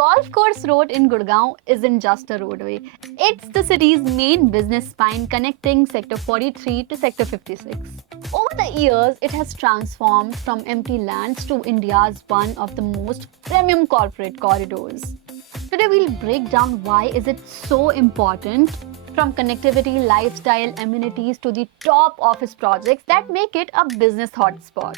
Golf Course Road in Gurgaon isn't just a roadway. It's the city's main business spine connecting Sector 43 to Sector 56. Over the years, it has transformed from empty lands to India's one of the most premium corporate corridors. Today we'll break down why is it so important, from connectivity, lifestyle, amenities to the top office projects that make it a business hotspot.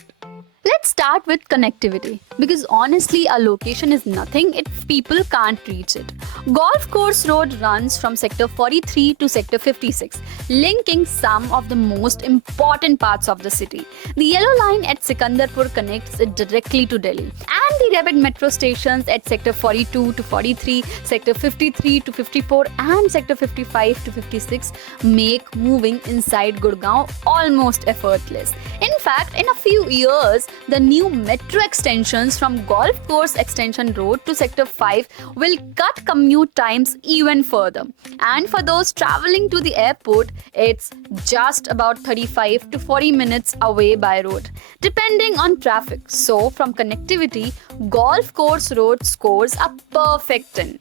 Let's start with connectivity, because honestly a location is nothing if people can't reach it. Golf Course Road runs from Sector 43 to Sector 56, linking some of the most important parts of the city. The yellow line at Sikandarpur connects it directly to Delhi, and the rapid metro stations at Sector 42 to 43, Sector 53 to 54 and Sector 55 to 56 make moving inside Gurgaon almost effortless. In fact, in a few years, the new metro extensions from Golf Course Extension Road to Sector 5 will cut commute times even further. And for those traveling to the airport, it's just about 35 to 40 minutes away by road, depending on traffic. So, from connectivity, Golf Course Road scores a perfect 10.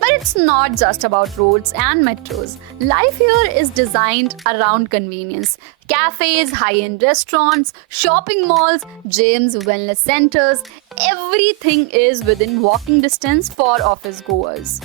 But it's not just about roads and metros. Life here is designed around convenience. Cafes, high-end restaurants, shopping malls, gyms, wellness centers, everything is within walking distance for office goers.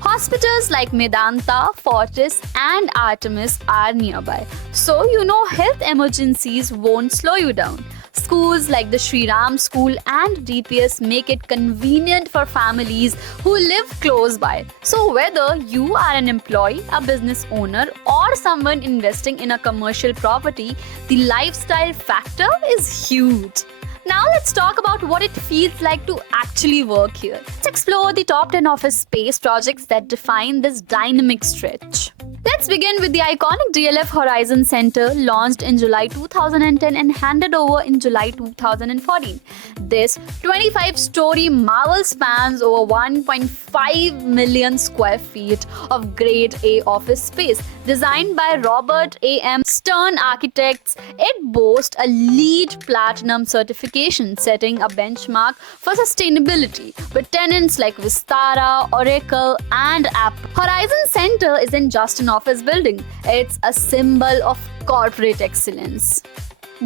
Hospitals like Medanta, Fortis and Artemis are nearby, so health emergencies won't slow you down. Schools like the Sri Ram School and DPS make it convenient for families who live close by. So whether you are an employee, a business owner or someone investing in a commercial property, the lifestyle factor is huge. Now let's talk about what it feels like to actually work here. Let's explore the top 10 office space projects that define this dynamic stretch. Let's begin with the iconic DLF Horizon Center, launched in July 2010 and handed over in July 2014. This 25-story marvel spans over 1.5 million square feet of Grade A office space. Designed by Robert A.M. Stern Architects, it boasts a LEED Platinum certification, setting a benchmark for sustainability with tenants like Vistara, Oracle, and Apple. Horizon Center isn't just an office building, it's a symbol of corporate excellence.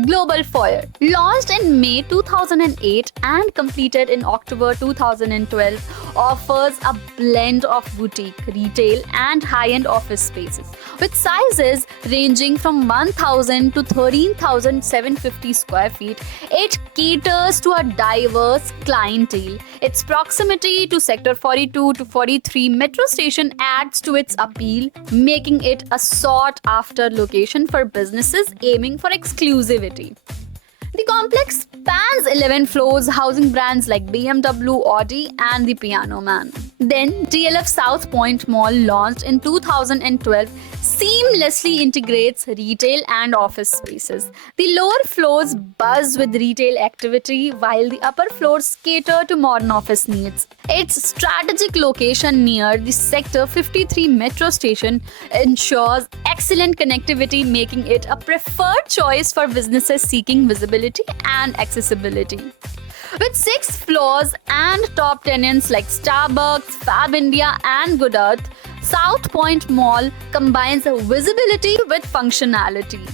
Global Foyer, launched in May 2008 and completed in October 2012, offers a blend of boutique, retail and high-end office spaces, with sizes ranging from 1,000 to 13,750 square feet. It caters to a diverse clientele. Its proximity to Sector 42 to 43 metro station adds to its appeal, making it a sought-after location for businesses aiming for exclusivity. The complex spans 11 floors, housing brands like BMW, Audi, and the Piano Man. Then, DLF South Point Mall, launched in 2012, seamlessly integrates retail and office spaces. The lower floors buzz with retail activity, while the upper floors cater to modern office needs. Its strategic location near the Sector 53 metro station ensures excellent connectivity, making it a preferred choice for businesses seeking visibility and accessibility. With 6 floors and top tenants like Starbucks, Fab India and Good Earth, South Point Mall combines visibility with functionality.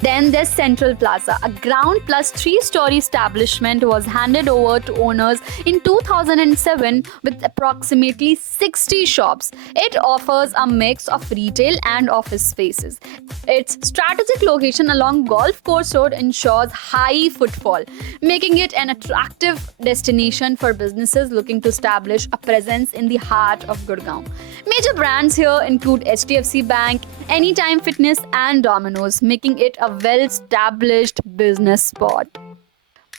Then there's Central Plaza, a ground plus 3-story establishment was handed over to owners in 2007 with approximately 60 shops. It offers a mix of retail and office spaces. Its strategic location along Golf Course Road ensures high footfall, making it an attractive destination for businesses looking to establish a presence in the heart of Gurgaon. Major brands here include HDFC Bank, Anytime Fitness and Domino's, making it a well-established business spot.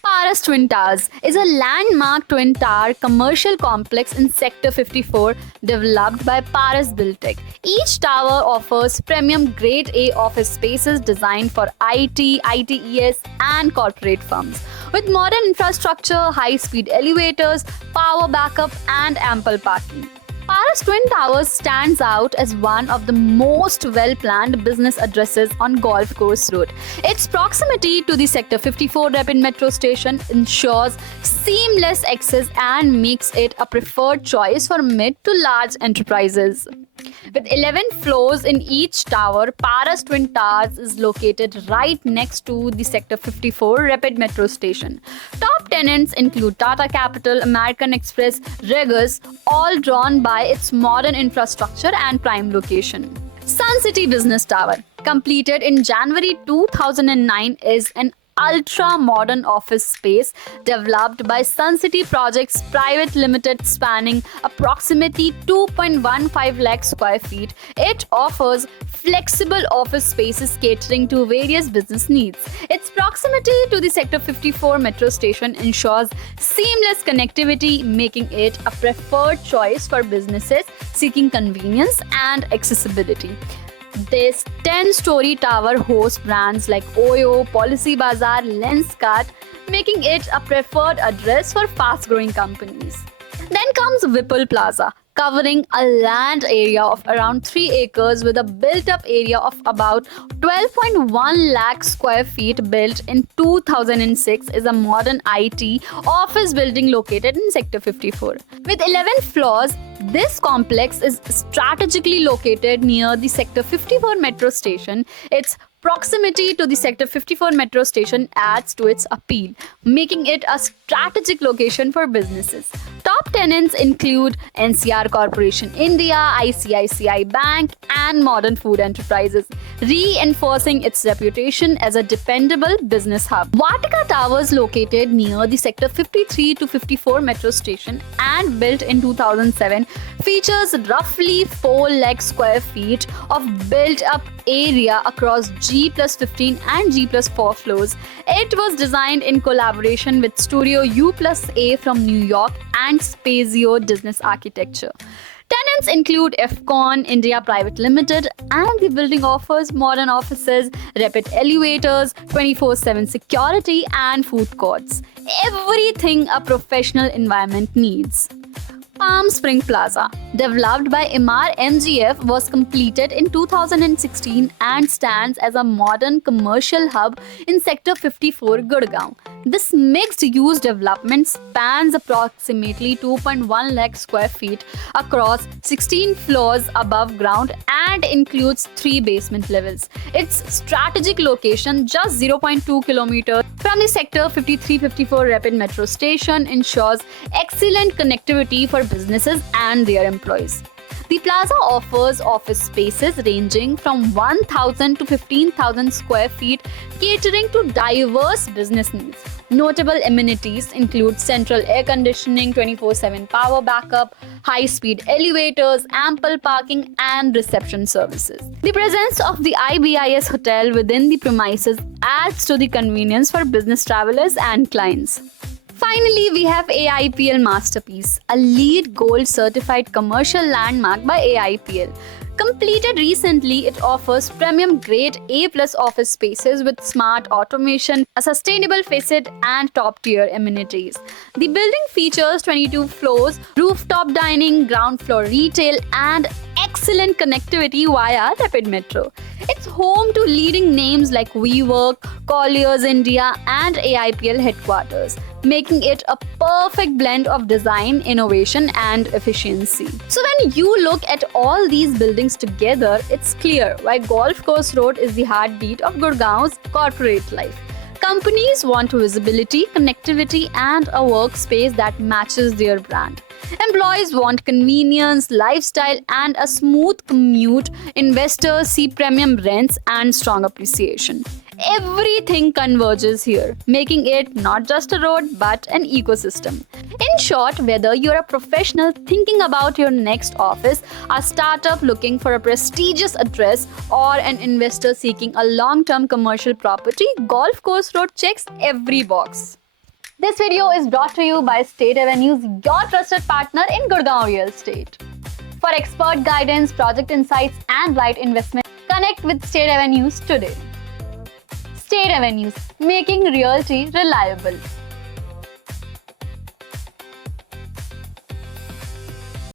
Paras Twin Towers is a landmark twin tower commercial complex in Sector 54 developed by Paras Buildtech. Each tower offers premium Grade A office spaces designed for IT, ITES and corporate firms. With modern infrastructure, high-speed elevators, power backup and ample parking. Paras Twin Towers stands out as one of the most well-planned business addresses on Golf Course Road. Its proximity to the Sector 54 Rapid Metro Station ensures seamless access and makes it a preferred choice for mid to large enterprises. With 11 floors in each tower, Paras Twin Towers is located right next to the Sector 54 Rapid Metro Station. Top tenants include Tata Capital, American Express, Regus, all drawn by its modern infrastructure and prime location. Sun City Business Tower, completed in January 2009, is an ultra-modern office space developed by Sun City Projects Private Limited spanning approximately 2.15 lakh square feet. It offers flexible office spaces catering to various business needs. Its proximity to the Sector 54 metro station ensures seamless connectivity, making it a preferred choice for businesses seeking convenience and accessibility. This 10-story tower hosts brands like Oyo, Policy Bazaar, Lenskart, making it a preferred address for fast-growing companies. Then comes Whipple Plaza, covering a land area of around 3 acres with a built-up area of about 12.1 lakh square feet. Built in 2006, is a modern IT office building located in Sector 54. With 11 floors, this complex is strategically located near the Sector 54 metro station. Its proximity to the Sector 54 metro station adds to its appeal, making it a strategic location for businesses. Top tenants include NCR Corporation India, ICICI Bank, and Modern Food Enterprises, reinforcing its reputation as a dependable business hub. Vatika Towers, located near the Sector 53 to 54 metro station and built in 2007, features roughly 4 lakh square feet of built-up area across G+15 and G+4 floors. It was designed in collaboration with Studio U+A from New York and Spazio Business Architecture. Tenants include Fcon India Private Limited, and the building offers modern offices, rapid elevators, 24/7 security, and food courts. Everything a professional environment needs. Palm Spring Plaza, developed by Emaar MGF, was completed in 2016 and stands as a modern commercial hub in Sector 54, Gurgaon. This mixed-use development spans approximately 2.1 lakh square feet across 16 floors above ground and includes 3 basement levels. Its strategic location, just 0.2 kilometers from the Sector 53-54 Rapid Metro Station, ensures excellent connectivity for businesses and their employees. The plaza offers office spaces ranging from 1,000 to 15,000 square feet, catering to diverse business needs. Notable amenities include central air conditioning, 24/7 power backup, high-speed elevators, ample parking, and reception services. The presence of the IBIS hotel within the premises adds to the convenience for business travelers and clients. Finally, we have AIPL Masterpiece, a LEED Gold certified commercial landmark by AIPL. Completed recently, it offers premium-grade A+ office spaces with smart automation, a sustainable facade, and top-tier amenities. The building features 22 floors, rooftop dining, ground floor retail, and excellent connectivity via Rapid Metro. It's home to leading names like WeWork, Colliers India, and AIPL headquarters, making it a perfect blend of design, innovation, and efficiency. So when you look at all these buildings together, it's clear why Golf Course Road is the heartbeat of Gurgaon's corporate life. Companies want visibility, connectivity, and a workspace that matches their brand. Employees want convenience, lifestyle, and a smooth commute. Investors see premium rents and strong appreciation. Everything converges here, making it not just a road but an ecosystem. In short, whether you're a professional thinking about your next office, a startup looking for a prestigious address, or an investor seeking a long-term commercial property, Golf Course Road checks every box. This video is brought to you by State Avenues, your trusted partner in Gurgaon Real Estate. For expert guidance, project insights, and right investment, connect with State Avenues today. State Avenues, making realty reliable.